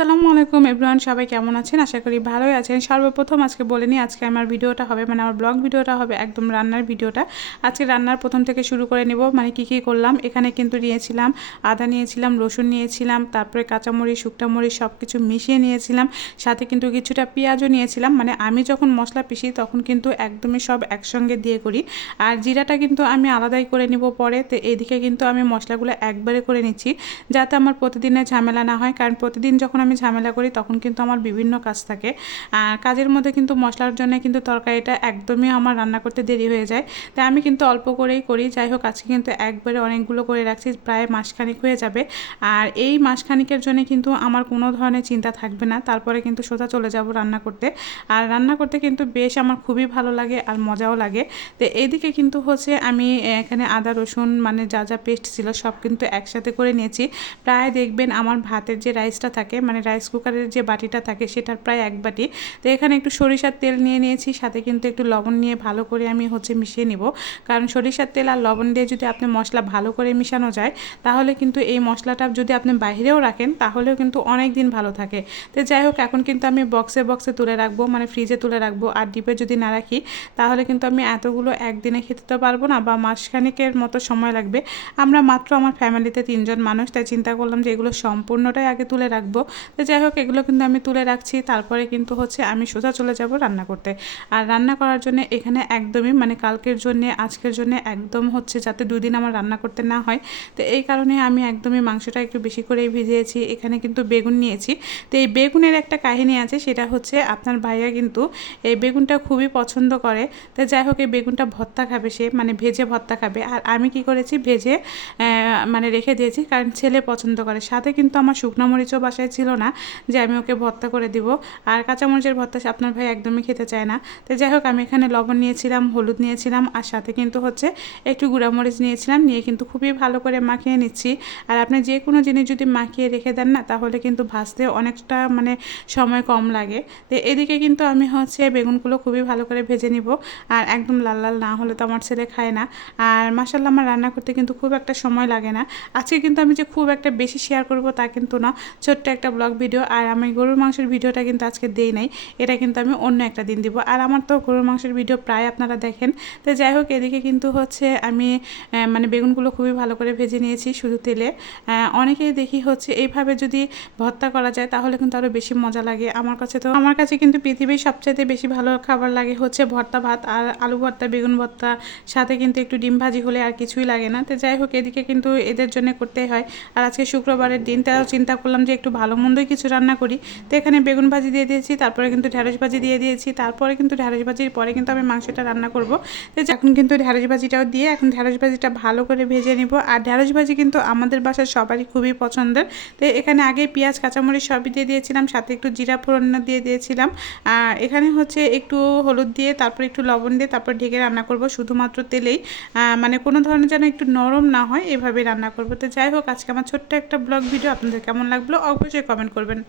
আসসালামু আলাইকুম এভরিওয়ান, সবাই কেমন আছেন? আশা করি ভালোই আছেন। সর্বপ্রথম আজকে বলে নিই, আজকে আমার ভিডিওটা হবে আমার ব্লগ ভিডিওটা হবে একদম রান্নার ভিডিওটা। আজকে রান্নার প্রথম থেকে শুরু করে নেব, কি করলাম। এখানে কিন্তু নিয়েছিলাম আদা, নিয়েছিলাম রসুন, নিয়েছিলাম তারপরে কাঁচামরিচ, শুকনা মরিচ সব কিছু মিশিয়ে নিয়েছিলাম। সাথে কিন্তু কিছুটা পেঁয়াজও নিয়েছিলাম। আমি যখন মশলা পিষি তখন কিন্তু একদমই সব একসঙ্গে দিয়ে করি। আর জিরাটা কিন্তু আমি আলাদাই করে নিব পরে। তো এদিকে কিন্তু আমি মশলাগুলো একবারে করে নিচ্ছি, যাতে আমার প্রতিদিনের ঝামেলা না হয়। কারণ প্রতিদিন যখন আমি ঝামেলা করি তখন কিন্তু আমার বিভিন্ন কাজ থাকে, আর কাজের মধ্যে কিন্তু মশলার জন্য কিন্তু তরকারিটা একদমই আমার রান্না করতে দেরি হয়ে যায়। তাই আমি কিন্তু অল্প করেই করি। যাই হোক, আজকে কিন্তু একবারে অনেকগুলো করে রাখছি, প্রায় মাসখানিক হয়ে যাবে। আর এই মাসখানিকের জন্য কিন্তু আমার কোনো ধরনের চিন্তা থাকবে না, তারপরে কিন্তু সোজা চলে যাব রান্না করতে। আর রান্না করতে কিন্তু বেশ আমার খুবই ভালো লাগে আর মজাও লাগে। তো এইদিকে কিন্তু হচ্ছে আমি এখানে আদা রসুন যা যা পেস্ট ছিল সব কিন্তু একসাথে করে নিয়েছি। প্রায় দেখবেন আমার ভাতের যে রাইসটা থাকে, রাইস কুকারের যে বাটিটা থাকে সেটার প্রায় এক বাটি। তো এখানে একটু সরিষার তেল নিয়ে নিয়েছি, সাথে কিন্তু একটু লবণ নিয়ে ভালো করে আমি মিশিয়ে নিব। কারণ সরিষার তেল আর লবণ দিয়ে যদি আপনি মশলা ভালো করে মিশানো যায়, তাহলে কিন্তু এই মশলাটা যদি আপনি বাইরেও রাখেন তাহলেও কিন্তু অনেক দিন ভালো থাকে। তো যাই হোক, এখন কিন্তু আমি বক্সে বক্সে তুলে রাখবো, ফ্রিজে তুলে রাখবো। আর ডিপে যদি না রাখি তাহলে কিন্তু আমি এতগুলো একদিনে খেতে তো পারবো না, বা মাসখানেকের মতো সময় লাগবে। আমরা মাত্র আমার ফ্যামিলিতে 3 জন মানুষ, তাই চিন্তা করলাম যে এগুলো সম্পূর্ণটাই আগে তুলে রাখবো। তো যাই হোক, এগুলো কিন্তু আমি তুলে রাখছি। তারপরে কিন্তু আমি সোজা চলে যাব রান্না করতে। আর রান্না করার জন্য এখানে একদমই কালকের জন্য আজকের জন্য একদম যাতে 2 দিন আমার রান্না করতে না হয়। তো এই কারণে আমি একদমই মাংসটা একটু বেশি করেই ভিজিয়েছি। এখানে কিন্তু বেগুন নিয়েছি। তো এই বেগুনের একটা কাহিনী আছে, সেটা হচ্ছে আপনার ভাইয়া কিন্তু এই বেগুনটা খুবই পছন্দ করে। তো যাই হোক, এই বেগুনটা ভর্তা খাবে সে, ভেজে ভর্তা খাবে। আর আমি কি করেছি, ভেজে রেখে দিয়েছি, কারণ ছেলে পছন্দ করে। সাথে কিন্তু আমার শুকনো মরিচও বাসায় ছিল না যে আমি ওকে ভর্তা করে দিব। আর কাঁচামরিচের ভর্তা আপনার ভাই একদমই খেতে চায় না। তো যাই হোক, আমি এখানে লবণ নিয়েছিলাম, হলুদ নিয়েছিলাম, আর সাথে কিন্তু একটু গুঁড়ামরিচ নিয়েছিলাম, নিয়ে কিন্তু খুবই ভালো করে মাখিয়ে নিচ্ছি। আর আপনি যে কোনো জিনিস যদি মাখিয়ে রেখে দেন না, তাহলে কিন্তু ভাজতে অনেকটা সময় কম লাগে। তো এদিকে কিন্তু আমি বেগুনগুলো খুবই ভালো করে ভেজে নিব। আর একদম লাল লাল না হলে তো আমার ছেলে খায় না। আর মাশাআল্লাহ, আমার রান্না করতে কিন্তু খুব একটা সময় লাগে না। আজকে কিন্তু আমি যে খুব একটা বেশি শেয়ার করব তা কিন্তু না, ছোট্ট একটা ব্লগ ভিডিও। আর আমি গরুর মাংসের ভিডিওটা কিন্তু আজকে দেই নাই, এটা কিন্তু আমি অন্য একটা দিন দিব। আর আমার তো গরুর মাংসের ভিডিও প্রায় আপনারা দেখেন। তো যাই হোক, এদিকে কিন্তু আমি বেগুনগুলো খুবই ভালো করে ভেজে নিয়েছি শুধু তেলে। অনেকেই দেখি এইভাবে যদি ভর্তা করা যায় তাহলে কিন্তু আরও বেশি মজা লাগে। আমার কাছে কিন্তু পৃথিবীর সবচাইতে বেশি ভালো খাবার লাগে ভর্তা ভাত আর আলু ভর্তা, বেগুন ভর্তা, সাথে কিন্তু একটু ডিম ভাজি হলে আর কিছুই লাগে না। তো যাই হোক, এদিকে কিন্তু এদের জন্য করতেই হয়। আর আজকে শুক্রবারের দিন, তাও চিন্তা করলাম যে একটু ভালো মন্দই কিছু রান্না করি। তো এখানে বেগুন ভাজি দিয়ে দিয়েছি, তারপরে কিন্তু ঢেঁড়স ভাজি দিয়ে দিয়েছি, তারপরে কিন্তু ঢেঁড়স ভাজির পরে কিন্তু আমি মাংসটা রান্না করব। তো এখন কিন্তু ঢেঁড়স ভাজিটাও দিয়ে এখন ঢেঁড়স ভাজিটা ভালো করে ভেজে নিব। আর ঢেঁড়স ভাজি কিন্তু আমাদের বাসার সবারই খুবই পছন্দের। তো এখানে আগে পেঁয়াজ কাঁচামরিচ সবই দিয়ে দিয়েছিলাম, সাথে একটু জিরা ফোড়ন দিয়ে দিয়েছিলাম। আর এখানে একটু হলুদ দিয়ে, তারপর একটু লবণ দিয়ে, তারপর ঢেকে রান্না করব শুধুমাত্র তেলেই। কোনো ধরনের যেন একটু নরম না হয়, এভাবে রান্না করব। তো যাই হোক, আজকে আমার ছোট্ট একটা ব্লগ ভিডিও আপনাদের কেমন লাগলো অবশ্যই কমেন্ট করবেন।